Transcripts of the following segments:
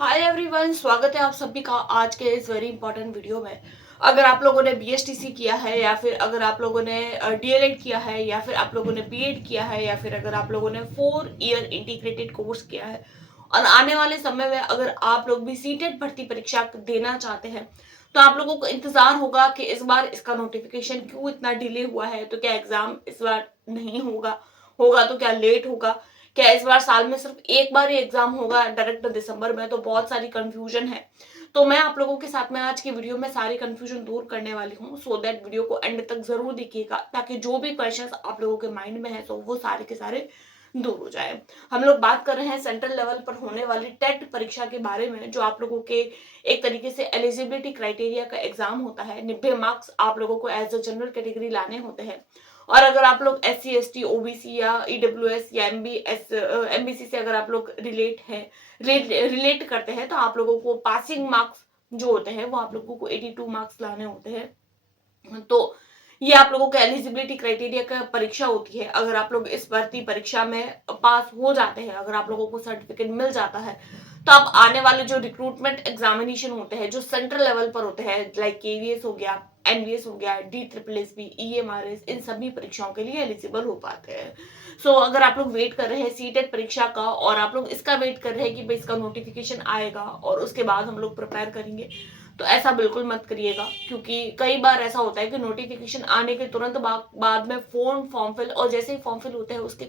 Hi everyone, स्वागत है आप सभी का आज के इस वेरी इंपॉर्टेंट वीडियो में। अगर आप लोगों ने बीएसटीसी किया है या फिर अगर आप लोगों ने डीएलएड किया है या फिर आप लोगों ने बीएड किया है या फिर अगर आप लोगों ने 4 ईयर इंटीग्रेटेड कोर्स किया है और आने वाले समय में अगर आप लोग भी सीटेट भर्ती परीक्षा देना चाहते हैं तो आप लोगों को इंतजार होगा कि इस बार इसका नोटिफिकेशन क्यों इतना डिले हुआ है। तो क्या एग्जाम इस बार नहीं होगा, होगा तो क्या लेट होगा, क्या इस बार साल में सिर्फ एक बार ही एग्जाम होगा डायरेक्ट दिसंबर में। तो बहुत सारी कंफ्यूजन है। तो मैं आप लोगों के साथ में आज की वीडियो में सारी कंफ्यूजन दूर करने वाली हूँ। सो दैट वीडियो को एंड तक जरूर देखिएगा ताकि जो भी क्वेश्चंस आप लोगों के माइंड में है तो वो सारे के सारे दूर हो जाए। हम लोग बात कर रहे हैं सेंट्रल लेवल पर होने वाली टेट परीक्षा के बारे में, जो आप लोगों के एक तरीके से एलिजिबिलिटी क्राइटेरिया का एग्जाम होता है। 90 मार्क्स आप लोगों को एज अ जनरल कैटेगरी लाने होते हैं और अगर आप लोग SC ST OBC या EWS या MBC से अगर आप लोग रिलेट करते हैं तो आप लोगों को पासिंग मार्क्स जो होते हैं वो आप लोगों को 82 मार्क्स लाने होते हैं। तो ये आप लोगों का एलिजिबिलिटी क्राइटेरिया का परीक्षा होती है। अगर आप लोग इस भर्ती परीक्षा में पास हो जाते हैं, अगर आप लोगों को सर्टिफिकेट मिल जाता है तो आप आने वाले जो रिक्रूटमेंट एग्जामिनेशन होते हैं जो सेंट्रल लेवल पर होते हैं, लाइक KVS हो गया, NVS हो गया, DSSB, EMRS, इन सभी परीक्षाओं के लिए एलिजिबल हो पाते हैं। सो अगर आप लोग वेट कर रहे हैं सीटेट परीक्षा का और आप लोग इसका वेट कर रहे हैं कि भाई इसका नोटिफिकेशन आएगा और उसके बाद हम लोग प्रिपेयर करेंगे, तो ऐसा बिल्कुल मत करिएगा। क्योंकि कई बार ऐसा होता है कि नोटिफिकेशन आने के तुरंत बाद में फॉर्म फिल, और जैसे ही फॉर्म फिल होते हैं उसके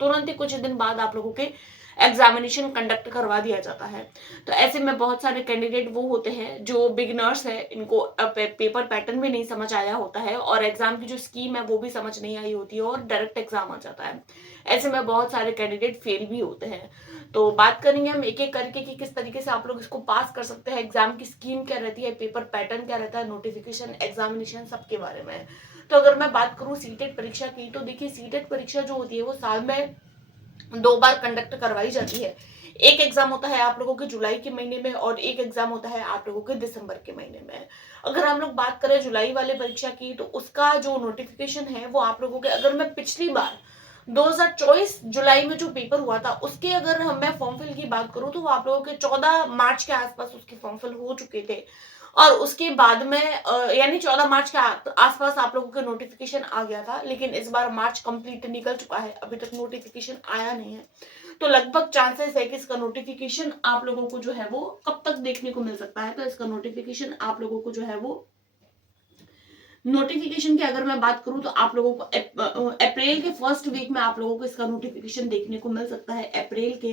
तुरंत ही कुछ दिन बाद आप लोगों के एग्जामिनेशन कंडक्ट करवा दिया जाता है। तो ऐसे में बहुत सारे कैंडिडेट वो होते हैं जो बिगनर्स है, इनको पेपर पैटर्न भी नहीं समझ आया होता है और एग्जाम की जो स्कीम है वो भी समझ नहीं आई होती है और डायरेक्ट एग्जाम आ जाता है। ऐसे में बहुत सारे कैंडिडेट फेल भी होते हैं। तो बात करेंगे हम एक एक करके कि किस तरीके से आप लोग इसको पास कर सकते हैं, एग्जाम की स्कीम क्या रहती है, पेपर पैटर्न क्या रहता है, नोटिफिकेशन, एग्जामिनेशन, सबके बारे में। तो अगर मैं बात करूं सीटेट परीक्षा की, तो देखिए सीटेट परीक्षा जो होती है वो साल में 2 बार कंडक्ट करवाई जाती है। एक एग्जाम होता है आप लोगों के जुलाई के महीने में और एक एग्जाम होता है आप लोगों के दिसंबर के महीने में। अगर हम लोग बात करें जुलाई वाले परीक्षा की, तो उसका जो नोटिफिकेशन है वो आप लोगों के, अगर मैं पिछली बार 2024 जुलाई में जो पेपर हुआ था उसके अगर हम मैं फॉर्म फिल की बात करूं तो वो आप लोगों के 14 मार्च के आसपास उसके फॉर्म फिल हो चुके थे। और उसके बाद में यानी 14 मार्च के आसपास आप लोगों के नोटिफिकेशन आ गया था। लेकिन इस बार मार्च कंप्लीट निकल चुका है, अभी तक नोटिफिकेशन आया नहीं है। तो लगभग चांसेस है कि इसका नोटिफिकेशन आप लोगों को जो है वो कब तक देखने को मिल सकता है। तो इसका नोटिफिकेशन आप लोगों को जो है वो, नोटिफिकेशन की अगर मैं बात करूं तो आप लोगों को अप्रैल के फर्स्ट वीक में आप लोगों को इसका नोटिफिकेशन देखने को मिल सकता है। अप्रैल के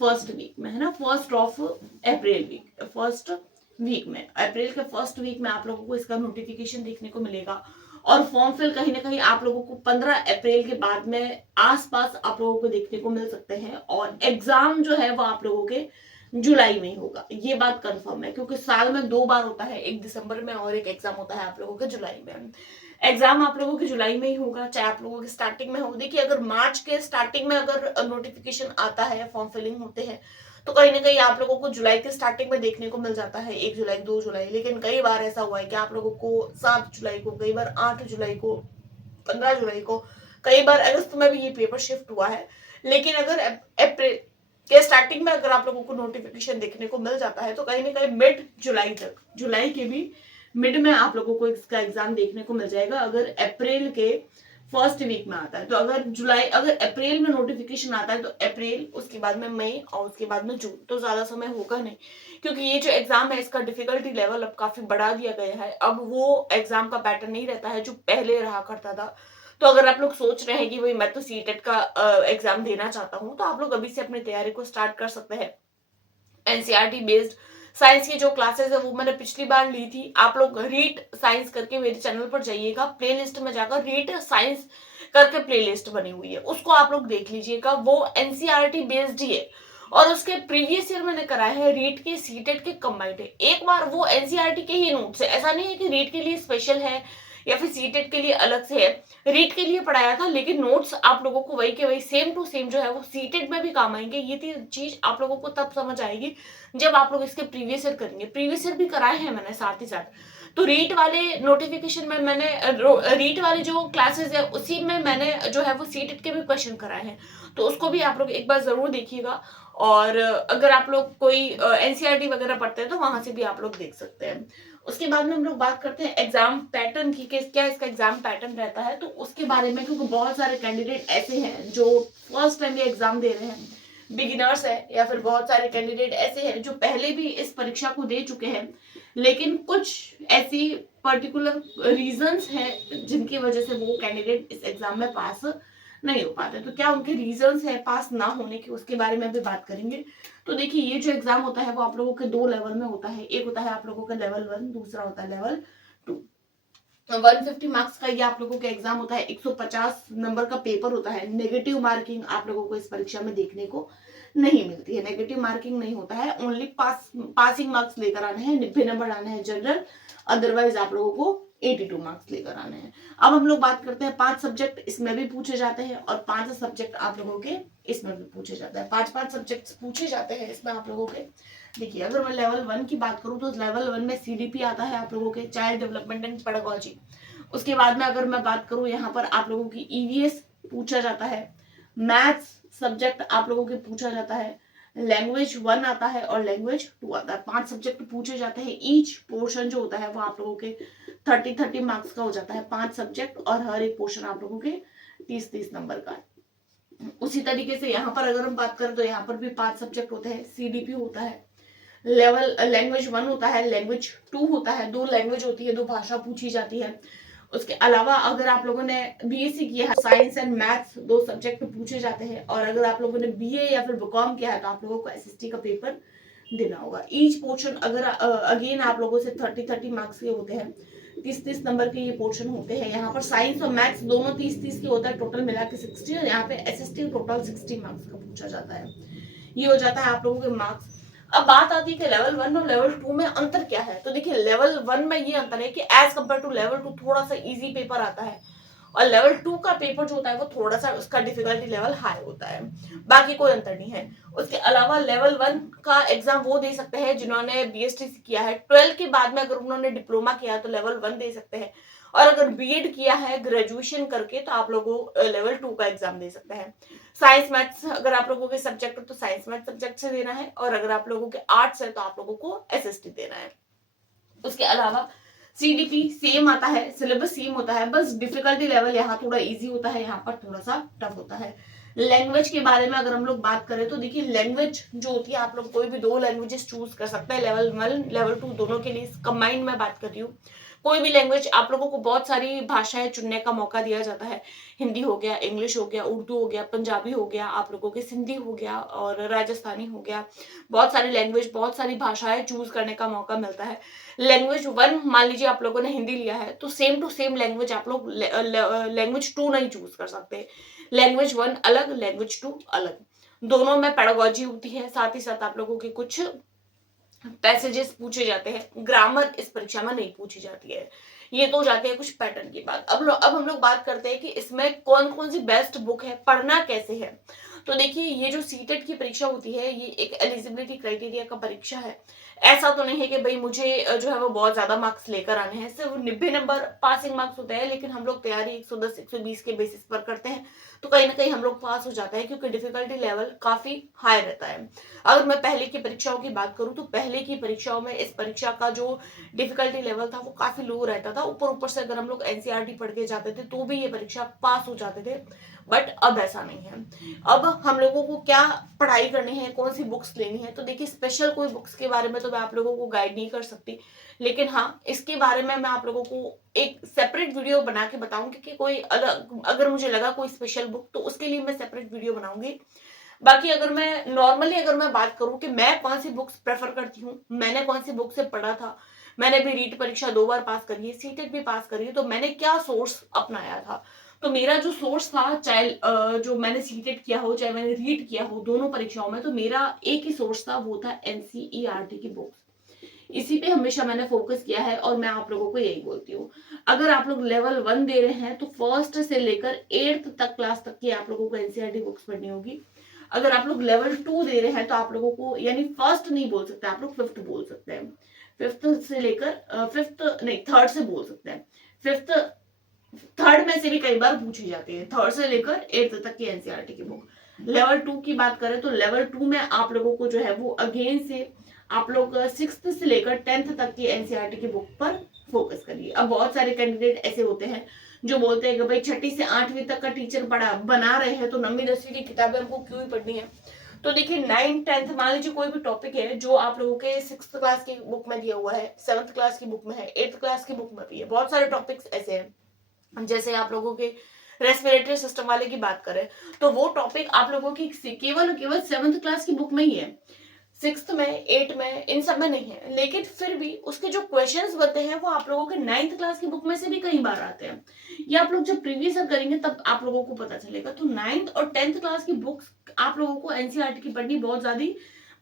फर्स्ट वीक में, है ना, first of April week, first week में, अप्रैल के फर्स्ट वीक में आप लोगों को इसका नोटिफिकेशन देखने को मिलेगा। और फॉर्म फिल कहीं ना कहीं आप लोगों को 15 अप्रैल के बाद में आसपास आप लोगों को देखने को मिल सकते हैं। और एग्जाम जो है वो आप लोगों के जुलाई में ही होगा, ये बात कंफर्म है। क्योंकि साल में 2 बार होता है, एक दिसंबर में और एक एग्जाम होता है आप लोगों के जुलाई में। एग्जाम आप लोगों के जुलाई में ही होगा, चाहे आप लोगों के स्टार्टिंग में हो। देखिए अगर मार्च के स्टार्टिंग में अगर नोटिफिकेशन आता है, फॉर्म फिलिंग होते हैं, तो कहीं ना कहीं आप लोगों को जुलाई के स्टार्टिंग में देखने को मिल जाता है, 1 जुलाई, 2 जुलाई। लेकिन कई बार ऐसा हुआ है कि आप लोगों को 7 जुलाई को, कई बार 8 जुलाई को, 15 जुलाई को, कई बार अगस्त में भी ये पेपर शिफ्ट हुआ है। लेकिन अगर अप्रैल के स्टार्टिंग में अगर आप लोगों को नोटिफिकेशन देखने को मिल जाता है तो कहीं ना कहीं मिड जुलाई तक, जुलाई के भी मिड में आप लोगों को इसका एग्जाम देखने को मिल जाएगा अगर अप्रैल के फर्स्ट वीक में आता है। तो अगर अप्रैल में नोटिफिकेशन आता है तो अप्रैल, उसके बाद में मई और उसके बाद में जून, तो ज्यादा समय होगा नहीं। क्योंकि ये जो एग्जाम है इसका डिफिकल्टी लेवल अब काफी बढ़ा दिया गया है। अब वो एग्जाम का पैटर्न नहीं रहता है जो पहले रहा करता था। तो अगर आप लोग सोच रहे हैं कि भाई मैं तो सीटेट का एग्जाम देना चाहता हूँ, तो आप लोग अभी से अपनी तैयारी को स्टार्ट कर सकते हैं। एनसीईआरटी बेस्ड साइंस की जो क्लासेस है वो मैंने पिछली बार ली थी। आप लोग रीट साइंस करके मेरे चैनल पर जाइएगा, प्लेलिस्ट में जाकर रीट साइंस करके प्लेलिस्ट बनी हुई है, उसको आप लोग देख लीजिएगा। वो एनसीईआरटी बेस्ड ही है और उसके प्रीवियस ईयर मैंने कराए हैं रीट के, सीटेट के कंबाइंड है। एक बार वो एनसीईआरटी के ही नोट्स है, ऐसा नहीं है कि रीट के लिए स्पेशल है या फिर सीटेट के लिए अलग से है। रीट के लिए पढ़ाया था लेकिन नोट्स आप लोगों को वही के वही सेम टू सेम जो है वो सीटेट में भी काम आएंगे। ये चीज आप लोगों को तब समझ आएगी जब आप लोग इसके प्रीवियस ईयर करेंगे। प्रीवियस ईयर भी कराए हैं मैंने साथ ही साथ। तो रीट वाले नोटिफिकेशन में मैंने रीट वाली जो क्लासेस है उसी में मैंने जो है वो सीटेट के भी क्वेश्चन कराए हैं, तो उसको भी आप लोग एक बार जरूर देखिएगा। और अगर आप लोग कोई एनसीईआरटी वगैरह पढ़ते हैं तो वहां से भी आप लोग देख सकते हैं। उसके बाद में हम लोग बात करते हैं एग्जाम पैटर्न की, क्या इसका एग्जाम पैटर्न रहता है, तो उसके बारे में, क्योंकि बहुत सारे कैंडिडेट ऐसे हैं जो फर्स्ट टाइम ये एग्जाम दे रहे हैं, बिगिनर्स है, या फिर बहुत सारे कैंडिडेट ऐसे हैं जो पहले भी इस परीक्षा को दे चुके हैं, लेकिन कुछ ऐसी पर्टिकुलर रीजंस हैं जिनकी वजह से वो कैंडिडेट इस एग्जाम में पास नहीं हो पाते। तो क्या उनके रीजंस है पास ना होने के, उसके बारे में भी बात करेंगे। तो देखिए, ये जो एग्जाम होता है वो आप लोगों के 2 लेवल में होता है। एक होता है आप लोगों का लेवल 1, दूसरा होता है लेवल 2। 150 मार्क्स का ये आप लोगों का एग्जाम होता है। 150 नंबर का पेपर होता है। नेगेटिव मार्किंग आप लोगों को इस परीक्षा में देखने को नहीं मिलती है। नेगेटिव मार्किंग नहीं होता है, ओनली पासिंग मार्क्स लेकर आने हैं। 90 नंबर आने हैं जनरल, अदरवाइज आप लोगों को 82 मार्क्स लेकर आने हैं। अब हम लोग बात करते हैं 5 सब्जेक्ट इसमें भी पूछे जाते हैं और 5 सब्जेक्ट आप लोगों के इसमें भी पूछे जाते हैं। 5 सब्जेक्ट पूछे जाते हैं इसमें आप लोगों के। देखिए, अगर मैं लेवल 1 की बात करूं तो लेवल 1 में सीडीपी आता है आप लोगों के, चाइल्ड डेवलपमेंट एंड पेडागोजी। उसके बाद में अगर मैं बात करूं, यहाँ पर आप लोगों की ईवीएस पूछा जाता है। मैथ्स सब्जेक्ट आप लोगों के पूछा जाता है। लैंग्वेज 1 आता है और लैंग्वेज 2 आता है। 5 सब्जेक्ट पूछे जाते हैं। ईच पोर्शन जो होता है वो आप लोगों के 30 मार्क्स का हो जाता है। 5 सब्जेक्ट और हर एक पोर्शन आप लोगों के 30 नंबर का है। उसी तरीके से यहाँ पर अगर हम बात करें तो यहाँ पर भी 5 सब्जेक्ट होते हैं। सीडीपी होता है, लेवल लैंग्वेज 1 होता है, लैंग्वेज 2 होता है। 2 लैंग्वेज होती है, 2 भाषा पूछी जाती है। उसके अलावा अगर आप लोगों ने बीएससी किया है, साइंस एंड मैथ्स 2 सब्जेक्ट पूछे जाते हैं। और अगर आप लोगों ने बीए या फिर बीकॉम किया है तो आप लोगों को एसएसटी का पेपर देना होगा। ईच पोर्शन अगर अगेन आप लोगों से 30 मार्क्स के होते हैं। 30 नंबर के ये पोर्शन होते हैं। यहाँ पर साइंस और मैथ्स दोनों 30 के होता है, टोटल मिला के 60। और यहाँ पे एसएसटी टोटल 60 मार्क्स का पूछा जाता है। ये हो जाता है आप लोगों के मार्क्स। अब बात आती है कि लेवल 1 और लेवल 2 में अंतर क्या है। तो देखिए, लेवल 1 में ये अंतर है कि एज कंपेयर टू लेवल 2 थोड़ा सा इजी पेपर आता है, और लेवल 2 का पेपर जो होता है वो थोड़ा सा उसका डिफिकल्टी लेवल हाई होता है। बाकी कोई अंतर नहीं है। उसके अलावा लेवल 1 का एग्जाम वो दे सकते हैं जिन्होंने बीएसटीसी किया है। 12 के बाद में अगर उन्होंने डिप्लोमा किया है तो लेवल 1 दे सकते हैं। और अगर बीएड किया है ग्रेजुएशन करके तो आप लोगों लेवल 2 का एग्जाम दे सकते हैं। साइंस मैथ्स अगर आप लोगों के सब्जेक्ट हो तो साइंस मैथ सब्जेक्ट से देना है, और अगर आप लोगों के आर्ट्स है तो आप लोगों को एसएसटी देना है। उसके अलावा सीडीपी सेम आता है, सिलेबस सेम होता है, बस डिफिकल्टी लेवल यहाँ थोड़ा इजी होता है, यहाँ पर थोड़ा सा टफ होता है। लैंग्वेज के बारे में अगर हम लोग बात करें तो देखिए, लैंग्वेज जो होती है आप लोग कोई भी 2 लैंग्वेजेस चूज कर सकते हैं। लेवल 1 लेवल 2 दोनों के लिए कंबाइंड में बात कर रही हूँ। कोई भी लैंग्वेज आप लोगों को बहुत सारी भाषाएं चुनने का मौका दिया जाता है। हिंदी हो गया, इंग्लिश हो गया, उर्दू हो गया, पंजाबी हो गया, आप लोगों के सिंधी हो गया और राजस्थानी हो गया। बहुत सारी लैंग्वेज, बहुत सारी भाषाएं चूज करने का मौका मिलता है। लैंग्वेज 1 मान लीजिए आप लोगों ने हिंदी लिया है तो सेम टू सेम लैंग्वेज आप लोग लैंग्वेज 2 नहीं चूज कर सकते। लैंग्वेज 1 अलग, लैंग्वेज 2 अलग। दोनों में पेडागोजी होती है, साथ ही साथ आप लोगों के कुछ पैसेजेस पूछे जाते हैं। ग्रामर इस परीक्षा में नहीं पूछी जाती है। ये तो जाते हैं कुछ पैटर्न की बात। अब हम लोग बात करते हैं कि इसमें कौन कौन सी बेस्ट बुक है, पढ़ना कैसे है। तो देखिए, ये जो सीटेट की परीक्षा होती है ये एक एलिजिबिलिटी क्राइटेरिया का परीक्षा है। ऐसा तो नहीं है कि भाई मुझे जो है वो बहुत ज्यादा मार्क्स लेकर आने हैं। सिर्फ 90 नंबर पासिंग मार्क्स होते हैं, लेकिन हम लोग तैयारी 110 120 के बेसिस पर करते हैं तो कहीं ना कहीं हम लोग पास हो जाते हैं, क्योंकि डिफिकल्टी लेवल काफी हाई रहता है। अगर मैं पहले की परीक्षाओं की बात करूं तो पहले की परीक्षाओं में इस परीक्षा का जो डिफिकल्टी लेवल था वो काफी लो रहता था। ऊपर से अगर हम लोग एनसीईआरटी पढ़ के जाते थे तो भी ये परीक्षा पास हो जाते थे, बट अब ऐसा नहीं है। अब हम लोगों को क्या पढ़ाई करनी है, कौन सी बुक्स लेनी है। तो देखिए, स्पेशल कोई बुक्स के बारे में तो मैं आप लोगों को गाइड नहीं कर सकती, लेकिन हाँ, इसके बारे में मैं आप लोगों को एक सेपरेट वीडियो बना के बताऊंगी कि कोई अलग अगर मुझे लगा कोई स्पेशल बुक तो उसके लिए मैं सेपरेट वीडियो बनाऊंगी। बाकी अगर मैं नॉर्मली अगर मैं बात करूं कि मैं कौन सी बुक्स प्रेफर करती हूँ, मैंने कौन सी बुक से पढ़ा था, मैंने भी रीट परीक्षा 2 बार पास करी है, सीटेट भी पास करी है, तो मैंने क्या सोर्स अपनाया था। तो मेरा जो सोर्स था, चाहे जो मैंने सीटेट किया हो चाहे मैंने रीट किया हो, दोनों परीक्षाओं में तो मेरा एक ही सोर्स था, वो था एनसीईआरटी की बुक्स। इसी पे हमेशा मैंने फोकस किया है और मैं आप लोगों को यही बोलती हूँ। अगर आप लोग लेवल 1 दे रहे हैं तो फर्स्ट से लेकर 8th तक क्लास तक की आप लोगों को एनसीईआरटी बुक्स पढ़नी होगी। अगर आप लोग लेवल 2 दे रहे हैं तो आप लोगों को, यानी फर्स्ट नहीं बोल सकते, आप लोग 5th बोल सकते हैं। 5th से लेकर 5th नहीं 3rd से बोल सकते हैं। 5th 3rd में से भी कई बार पूछी जाती है। 3rd से लेकर 8th तक की एनसीईआरटी की बुक लेवल 2 की बात करें तो लेवल 2 में आप लोगों को जो है वो अगेन से आप लोग 6th से लेकर 10th तक की एनसीईआरटी की बुक पर फोकस करिए। अब बहुत सारे कैंडिडेट ऐसे होते हैं जो बोलते हैं कि भाई 6ठी से 8वीं तक का टीचर पढ़ा बना रहे हैं तो 9वीं 10वीं की किताबें हमको क्यों ही पढ़नी है। तो देखिए 9th 10th मान लीजिए कोई भी टॉपिक है जो आप लोगों के 6th क्लास की बुक में दिया हुआ है, 7th क्लास की बुक में है, 8th क्लास की बुक में भी है, बहुत सारे टॉपिक्स ऐसे हैं। जैसे आप लोगों के रेस्पिरेटरी सिस्टम वाले की बात करें तो वो टॉपिक आप लोगों की केवल केवल 7th क्लास की बुक में ही है, 6th में 8 में इन सब में नहीं है। लेकिन फिर भी उसके जो क्वेश्चंस बनते हैं वो आप लोगों के 9th क्लास की बुक में से भी कई बार आते हैं। ये आप लोग जब प्रीवियस ईयर करेंगे तब आप लोगों को पता चलेगा। तो 9th और 10th क्लास की बुक्स आप लोगों को एनसीईआरटी की पढ़नी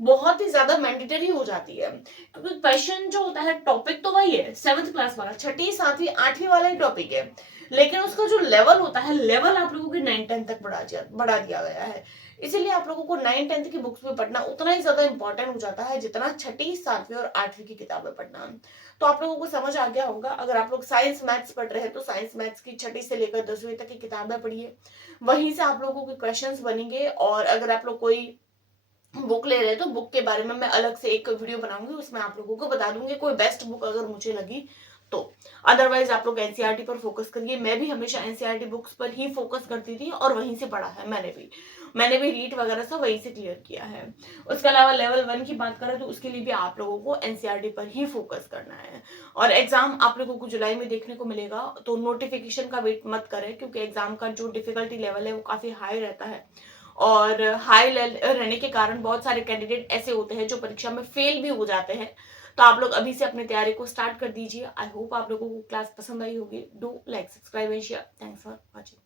बहुत ही ज्यादा मैंडेटरी हो जाती है, क्योंकि क्वेश्चन जो होता है टॉपिक तो वही है 7th क्लास वाला, 6ठी 7वीं 8वीं वाला ही टॉपिक है, लेकिन उसका जो लेवल होता है लेवल आप लोगों के 9 10 तक बढ़ा दिया गया है। इसीलिए आप लोगों को 9 10 की बुक्स में पढ़ना उतना ही ज्यादा इंपॉर्टेंट हो जाता है जितना 6ठी 7वीं और 8वीं की किताबें पढ़ना। तो आप लोगों को समझ आ गया होगा। अगर आप लोग साइंस मैथ्स पढ़ रहे हैं तो साइंस मैथ्स की 6ठी से लेकर 10वीं तक की किताबें पढ़िए, वहीं से आप लोगों के क्वेश्चंस बनेंगे। और अगर आप लोग कोई बुक ले रहे हैं तो बुक के बारे में मैं अलग से एक वीडियो बनाऊंगी, उसमें आप लोगों को बता दूंगी कोई बेस्ट बुक अगर मुझे लगी तो। अदरवाइज आप लोग एनसीईआरटी पर फोकस करिए। मैं भी हमेशा एनसीईआरटी बुक्स पर ही फोकस करती थी और वहीं से पढ़ा है मैंने भी रीट वगैरह सब वहीं से क्लियर किया है। उसके अलावा लेवल 1 की बात करें तो उसके लिए भी आप लोगों को एनसीईआरटी पर ही फोकस करना है। और एग्जाम आप लोगों को जुलाई में देखने को मिलेगा, तो नोटिफिकेशन का वेट मत करें, क्योंकि एग्जाम का जो डिफिकल्टी लेवल है वो काफी हाई रहता है। और हाई रहने के कारण बहुत सारे कैंडिडेट ऐसे होते हैं जो परीक्षा में फेल भी हो जाते हैं। तो आप लोग अभी से अपनी तैयारी को स्टार्ट कर दीजिए। आई होप आप लोगों को क्लास पसंद आई होगी। Do like subscribe and share. Thanks for watching.